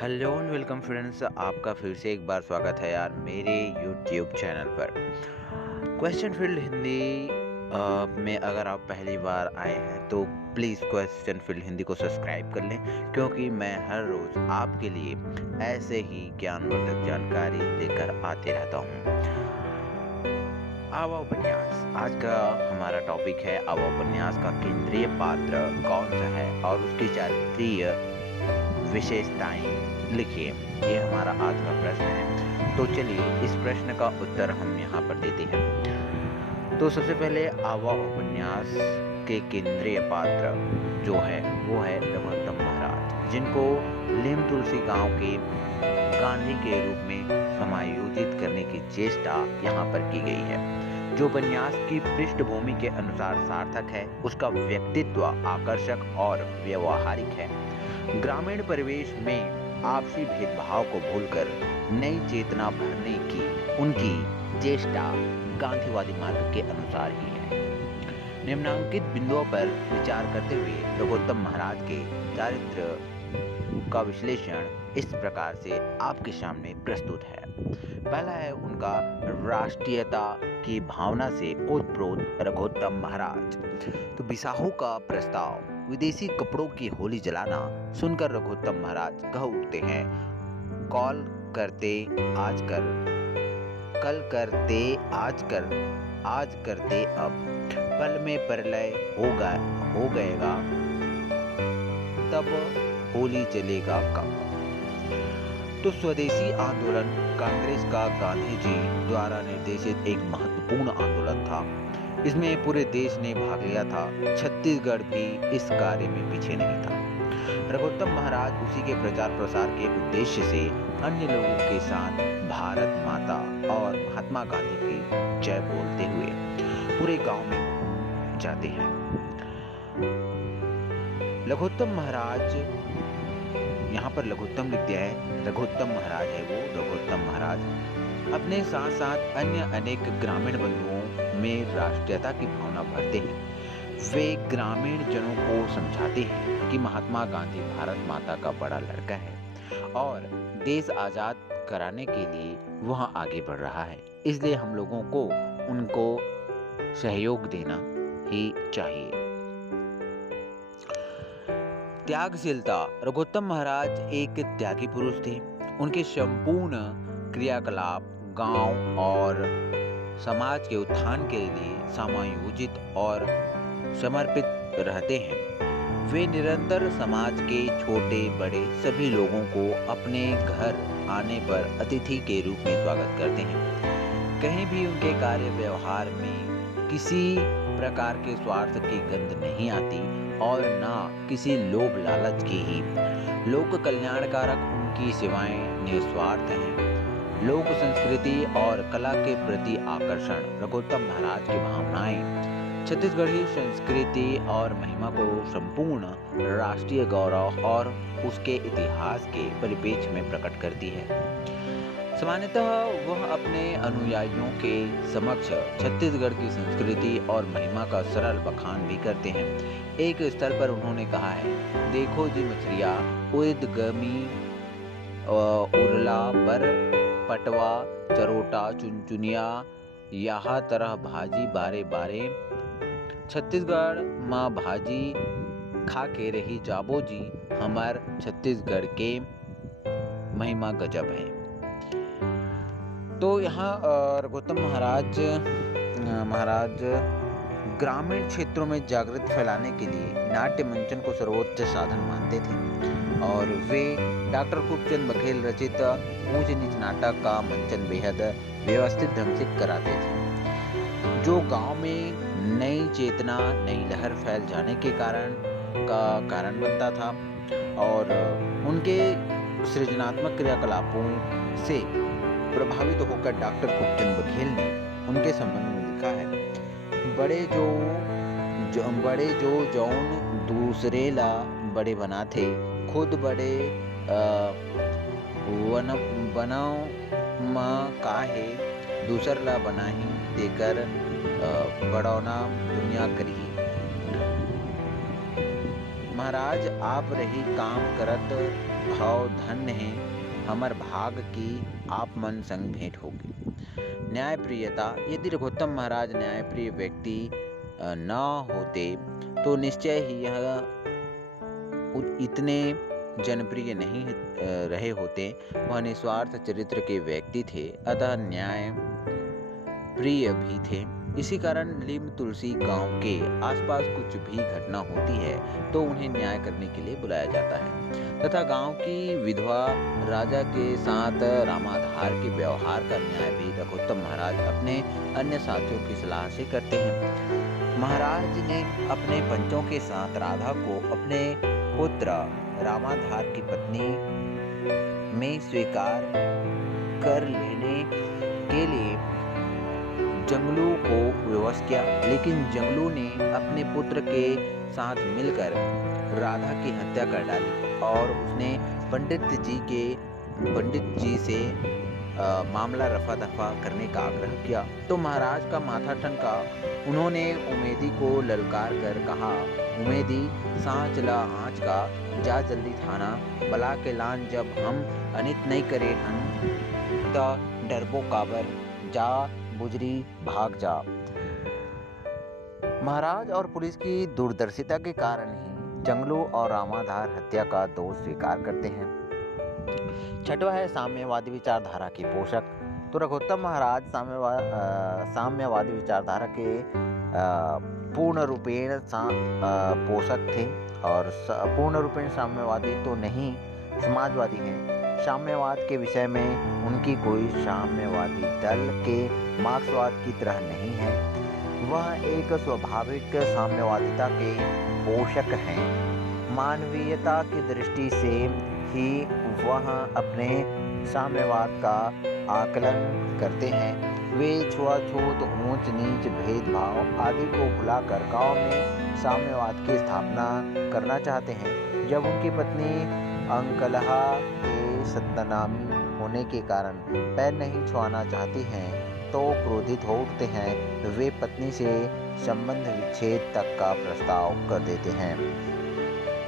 Hello and welcome friends, आपका फिर से एक बार स्वागत है यार मेरे यूट्यूब चैनल पर। क्वेश्चन फील्ड हिंदी में अगर आप पहली बार आए हैं तो प्लीज़ क्वेश्चन फील्ड हिंदी को सब्सक्राइब कर लें, क्योंकि मैं हर रोज़ आपके लिए ऐसे ही ज्ञानवर्धक जानकारी लेकर आते रहता हूँ। आवा उपन्यास आज का हमारा टॉपिक है। आवा उपन्यास का केंद्रीय पात्र कौन सा है और उसकी चारित्रीय विशेषताएं लिखिए। ये हमारा आज का प्रश्न है। तो चलिए इस प्रश्न का उत्तर हम यहाँ पर देते हैं। तो सबसे पहले आवा उपन्यास के केंद्रीय पात्र जो है वो है रघुत्तम महाराज, जिनको लीम तुलसी गांव के गांधी के रूप में समायोजित करने की चेष्टा यहाँ पर की गई है। जो उपन्यास की पृष्ठभूमि के अनुसार सार्थक है, उसका व्यक्तित्व आकर्षक और व्यवहारिक है। ग्रामीण परिवेश में आपसी भेदभाव को भूलकर नई चेतना भरने की उनकी चेष्टा गांधीवादी मार्ग के अनुसार ही है। निम्नांकित बिंदुओं पर विचार करते हुए रघुत्तम महाराज के चारित्र का विश्लेषण इस प्रकार से आपके सामने प्रस्तुत है। पहला है उनका राष्ट्रीयता की भावना से ओतप्रोत रघुत्तम महाराज। तो बिसाहू का प्रस्ताव, विदेशी कपड़ों की होली जलाना सुनकर रघुत्तम महाराज कह उठते हैं, कॉल करते आज कर, कल करते आज कर, आज करते अब, पल में प्रलय हो गएगा, तब होली जलेगा कब। तो स्वदेशी आंदोलन कांग्रेस का गांधी जी द्वारा निर्देशित एक महत्वपूर्ण आंदोलन था। इसमें पूरे देश ने भाग लिया था। छत्तीसगढ़ भी इस कार्य में पीछे नहीं था। रघुत्तम महाराज उसी के प्रचार प्रसार के उद्देश्य से अन्य लोगों के साथ भारत माता और महात्मा गांधी की जय बोलते हुए पूरे गांव में जाते हैं। रघुत्तम महाराज, यहाँ पर लघुत्तम लिख दिया है, रघुत्तम महाराज है वो, रघुत्तम महाराज अपने साथ साथ अन्य अनेक ग्रामीण बंधुओं में राष्ट्रीयता की भावना भरते हैं। वे ग्रामीण जनों को समझाते हैं कि महात्मा गांधी भारत माता का बड़ा लड़का है और देश आजाद कराने के लिए वह आगे बढ़ रहा है, इसलिए हम लोगों को उनको सहयोग देना ही चाहिए। त्यागशीलता, रघुत्तम महाराज एक त्यागी पुरुष थे। उनके संपूर्ण क्रियाकलाप गांव और समाज के उत्थान के लिए समायोजित और समर्पित रहते हैं। वे निरंतर समाज के छोटे बड़े सभी लोगों को अपने घर आने पर अतिथि के रूप में स्वागत करते हैं। कहीं भी उनके कार्य व्यवहार में किसी प्रकार के स्वार्थ की गंध नहीं आती और ना किसी लोभ लालच की ही। लोक कल्याणकारक उनकी सेवाएं निस्वार्थ हैं। लोक संस्कृति और कला के प्रति आकर्षण रघुत्तम महाराज की भावनाएं छत्तीसगढ़ी संस्कृति और महिमा को संपूर्ण राष्ट्रीय गौरव और उसके इतिहास के परिप्रेक्ष्य में प्रकट करती है। सामान्यतः वह अपने अनुयायियों के समक्ष छत्तीसगढ़ की संस्कृति और महिमा का सरल बखान भी करते हैं। एक स्थल पर उन्होंने कहा है, देखो जी मछलिया उद गमी उरला बर पटवा चरोटा चुनचुनिया यहाँ तरह भाजी बारे बारे, छत्तीसगढ़ माँ भाजी खा के रही जाबो जी, हमार छत्तीसगढ़ के महिमा गजब है। तो यहाँ रघुत्तम महाराज ग्रामीण क्षेत्रों में जागृति फैलाने के लिए नाट्य मंचन को सर्वोच्च साधन मानते थे और वे डॉक्टर खूबचंद बघेल रचित ऊंच नीच नाटक का मंचन बेहद व्यवस्थित ढंग से कराते थे, जो गांव में नई चेतना नई लहर फैल जाने के कारण बनता था। और उनके सृजनात्मक क्रियाकलापों से प्रभावित होकर डॉक्टर खूबचंद बघेल ने उनके संबंध में लिखा है, बड़े जो जौन दूसरे ला बड़े बनाथे, खुद बड़े बनाओ माँ काहे दूसर ला बनाही, देकर बड़ौना दुनिया करी। महाराज आप रही काम करत हव धन्य है हमर भाग की आप मन संग भेंट होगी। न्यायप्रियता। यदि रघुत्तम महाराज न्यायप्रिय व्यक्ति न होते तो निश्चय ही यह इतने जनप्रिय नहीं रहे होते। वह निस्वार्थ चरित्र के व्यक्ति थे, अतः न्याय प्रिय भी थे। इसी कारण लिम तुलसी गांव के आसपास कुछ भी घटना होती है तो उन्हें न्याय करने के लिए बुलाया जाता है तथा गांव की विधवा राजा के साथ रामाधार के व्यवहार का न्याय भी रघुत्तम महाराज अपने अन्य साथियों की सलाह से करते हैं। महाराज ने अपने पंचों के साथ राधा को अपने पुत्र रामाधार की पत्नी में स्वीकार कर लेने के लिए जंगलू को विवश किया, लेकिन जंगलू ने अपने पुत्र के साथ मिलकर राधा की हत्या कर डाली और उसने पंडित जी से मामला रफा दफा करने का आग्रह किया। तो महाराज का माथा ठनका। उन्होंने उमेदी को ललकार कर कहा, उमेदी सांच चला आँच का, जा जल्दी थाना, बला के लान जब हम अनित नहीं करे हन त डरबो काबर, जा बुजरी भाग जा। महाराज और पुलिस की दूरदर्शिता के कारण ही जंगलू और रामाधार हत्या का दोष स्वीकार करते हैं। छठवां है साम्यवादी विचारधारा की पोषक। तो रघुत्तम महाराज साम्यवादी विचारधारा के पूर्ण रूपेण पोषक थे और पूर्ण रूपेण साम्यवादी तो नहीं, समाजवादी हैं। साम्यवाद के विषय में उनकी कोई साम्यवादी दल के मार्क्सवाद की तरह नहीं है। वह एक स्वाभाविक साम्यवादिता के पोषक हैं। मानवीयता की दृष्टि से ही वह अपने साम्यवाद का आकलन करते हैं। वे छुआछूत, ऊंच नीच, भेदभाव आदि को भुलाकर गांव में साम्यवाद की स्थापना करना चाहते हैं। जब उनकी पत्नी अंकलहा के सद्नामी होने के कारण पैर नहीं छुआना चाहती हैं तो क्रोधित हो उठते हैं। वे पत्नी से संबंध विच्छेद तक का प्रस्ताव कर देते हैं।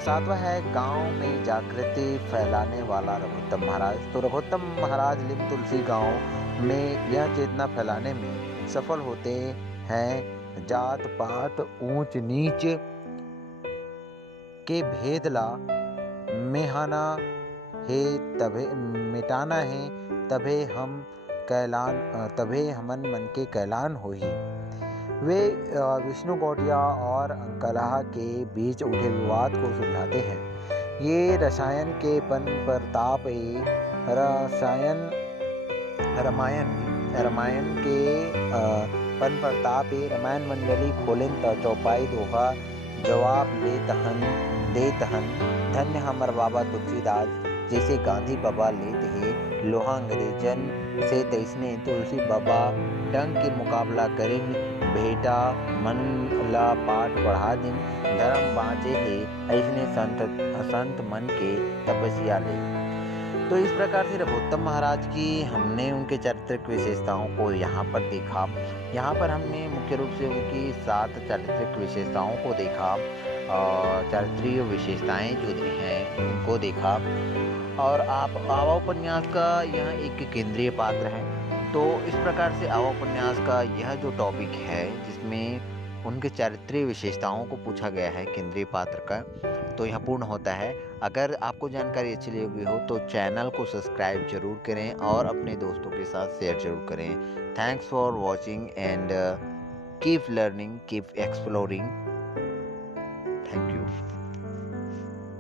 सातवां है गांव में जागृति फैलाने वाला रघुत्तम महाराज। तो रघुत्तम महाराज लिम तुलसी गांव में यह चेतना फैलाने में सफल होते हैं। जात पात, ऊंच नीच के भेदला मेहाना है तभे मिटाना है, तभे हमन मन के कैलान होही। वे विष्णु गौटिया और अंकलहा के बीच उठे विवाद को सुलझाते हैं। ये रसायन के पन प्रताप रामायण के पन प्रताप रामायण मंडली खोलें त चौपाई दोहा जवाब ले तहन दे तहन। धन्य हमर बाबा तुलसीदास जैसे गांधी बाबा लेते हैं लोहा अंग्रेजन से, तैसने तुलसी बाबा डंग के मुकाबला करें। बेटा मन ला पाठ पढ़ा दिन, धर्म बाँचे है ऐसने संत मन के तपस्या ले। तो इस प्रकार से रघुत्तम महाराज की हमने उनके चारित्रिक विशेषताओं को यहाँ पर देखा। यहाँ पर हमने मुख्य रूप से उनकी 7 चारित्रिक विशेषताओं को देखा, चारित्रिक विशेषताएं जो हैं उनको देखा। और आवा उपन्यास का यह एक केंद्रीय पात्र है। तो इस प्रकार से आवा उपन्यास का यह जो टॉपिक है जिसमें उनके चारित्रिक विशेषताओं को पूछा गया है केंद्रीय पात्र का, तो यह पूर्ण होता है। अगर आपको जानकारी अच्छी लगी हो तो चैनल को सब्सक्राइब जरूर करें और अपने दोस्तों के साथ शेयर जरूर करें। Thanks for watching and keep learning, keep exploring. Thank you.